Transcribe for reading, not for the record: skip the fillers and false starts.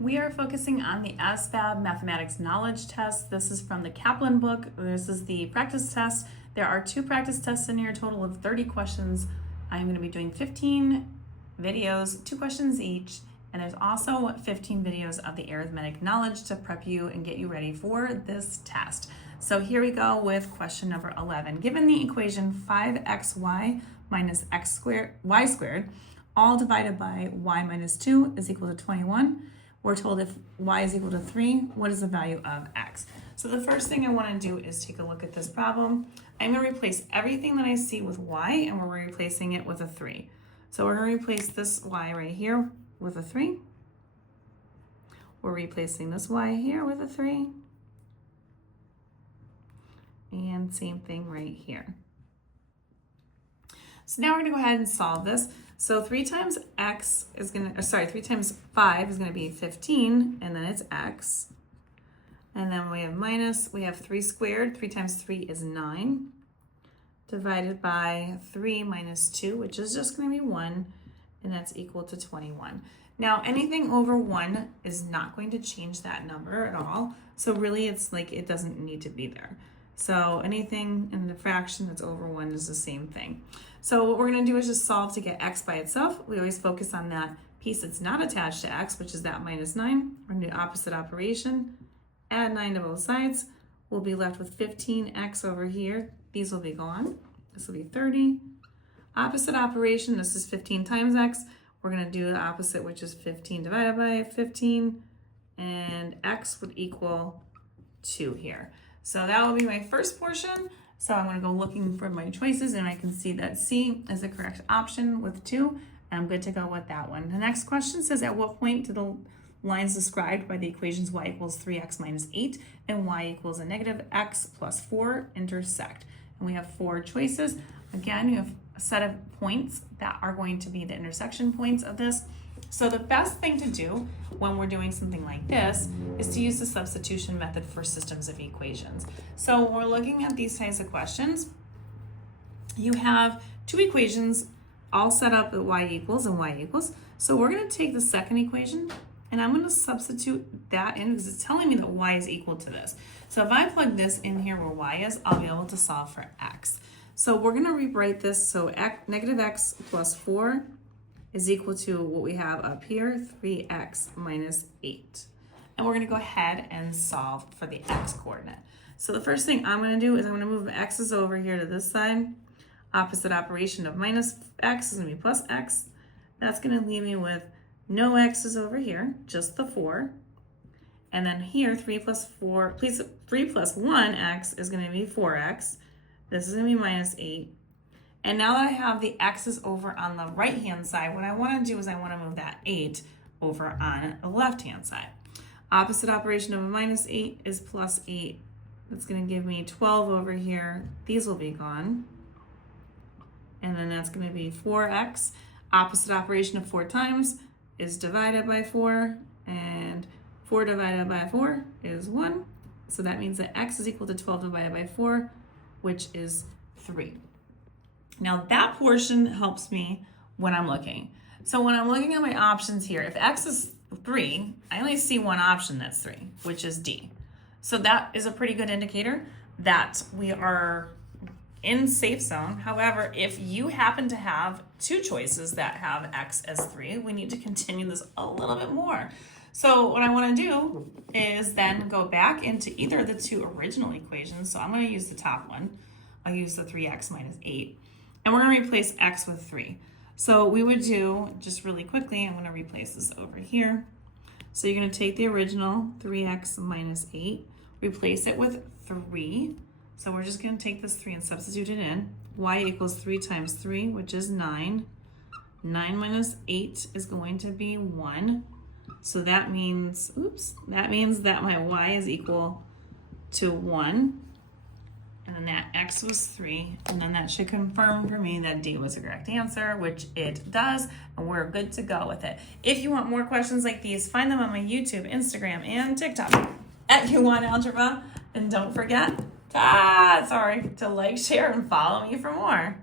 We are focusing on the Asvab Mathematics Knowledge Test. This is from the Kaplan book. This is the practice test. There are 2 practice tests in here, a total of 30 questions. I'm going to be doing 15 videos, 2 questions each, and there's also 15 videos of the arithmetic knowledge to prep you and get you ready for this test. So here we go with question number 11. Given the equation 5xy minus y squared, all divided by y minus 2 is equal to 21. We're told if y is equal to 3, what is the value of x? So the first thing I want to do is take a look at this problem. I'm going to replace everything that I see with y, and we're replacing it with a 3. So we're going to replace this y right here with a 3. We're replacing this y here with a 3. And same thing right here. So now we're going to go ahead and solve this. So 3 times 5 is going to be 15, and then it's x. And then we have 3 squared. 3 times 3 is 9, divided by 3 minus 2, which is just going to be 1, and that's equal to 21. Now, anything over 1 is not going to change that number at all. So really, it's like it doesn't need to be there. So anything in the fraction that's over 1 is the same thing. So what we're going to do is just solve to get x by itself. We always focus on that piece that's not attached to x, which is that minus 9. We're going to do opposite operation. Add 9 to both sides. We'll be left with 15x over here. These will be gone. This will be 30. Opposite operation, this is 15 times x. We're going to do the opposite, which is 15 divided by 15. And x would equal 2 here. So that will be my first portion. So I'm going to go looking for my choices, and I can see that C is the correct option with 2. And I'm good to go with that one. The next question says, at what point do the lines described by the equations y equals 3x minus 8 and y equals a negative x plus 4 intersect? And we have 4 choices. Again, you have a set of points that are going to be the intersection points of this. So the best thing to do when we're doing something like this is to use the substitution method for systems of equations. So when we're looking at these types of questions, you have 2 equations all set up at y equals and y equals. So we're going to take the second equation, and I'm going to substitute that in because it's telling me that y is equal to this. So if I plug this in here where y is, I'll be able to solve for x. So we're going to rewrite this. So negative x plus 4 is equal to what we have up here, 3x minus 8. And we're going to go ahead and solve for the x coordinate. So the first thing I'm going to do is I'm going to move the x's over here to this side. Opposite operation of minus x is going to be plus x. That's going to leave me with no x's over here, just the 4. And then here, 3 plus 1x is going to be 4x. This is going to be minus 8. And now that I have the x's over on the right-hand side, what I want to do is I want to move that 8 over on the left-hand side. Opposite operation of a minus 8 is plus 8. That's going to give me 12 over here. These will be gone. And then that's going to be 4x. Opposite operation of 4 times is divided by 4. And 4 divided by 4 is 1. So that means that x is equal to 12 divided by 4, which is 3. Now that portion helps me when I'm looking. So when I'm looking at my options here, if x is 3, I only see one option that's 3, which is D. So that is a pretty good indicator that we are in safe zone. However, if you happen to have 2 choices that have x as 3, we need to continue this a little bit more. So what I want to do is then go back into either of the 2 original equations. So I'm going to use the top one. I'll use the 3x minus 8. And we're going to replace x with 3. So we would do, just really quickly, I'm going to replace this over here. So you're going to take the original 3x minus 8, replace it with 3. So we're just going to take this 3 and substitute it in. Y equals 3 times 3, which is 9. 9 minus 8 is going to be 1. So that means, that my y is equal to 1. And then that x was 3, and then that should confirm for me that D was the correct answer, which it does, and we're good to go with it. If you want more questions like these, find them on my YouTube, Instagram, and TikTok at YouWantAlgebra. And don't forget to like, share, and follow me for more.